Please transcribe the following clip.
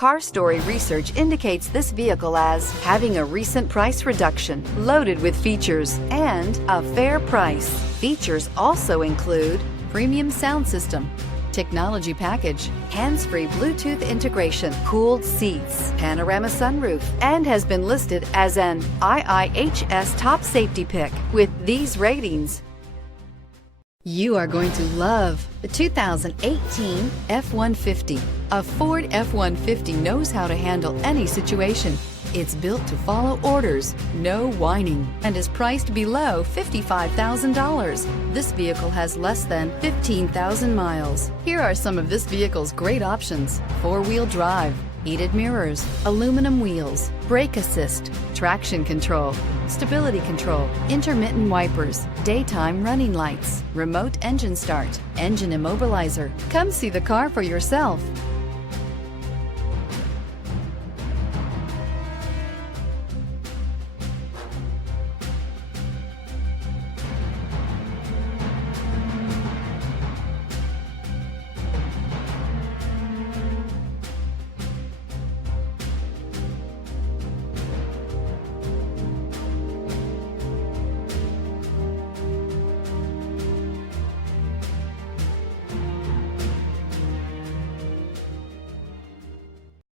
Car Story research indicates this vehicle as having a recent price reduction, loaded with features, and a fair price. Features also include premium sound system, technology package, hands-free Bluetooth integration, cooled seats, panorama sunroof, and has been listed as an IIHS top safety pick. With these ratings, you are going to love the 2018 F-150. A Ford F-150 knows how to handle any situation. It's built to follow orders, no whining, and is priced below $55,000. This vehicle has less than 15,000 miles. Here are some of this vehicle's great options: four-wheel drive, heated mirrors, aluminum wheels, brake assist, traction control, stability control, intermittent wipers, daytime running lights, remote engine start, engine immobilizer. Come see the car for yourself.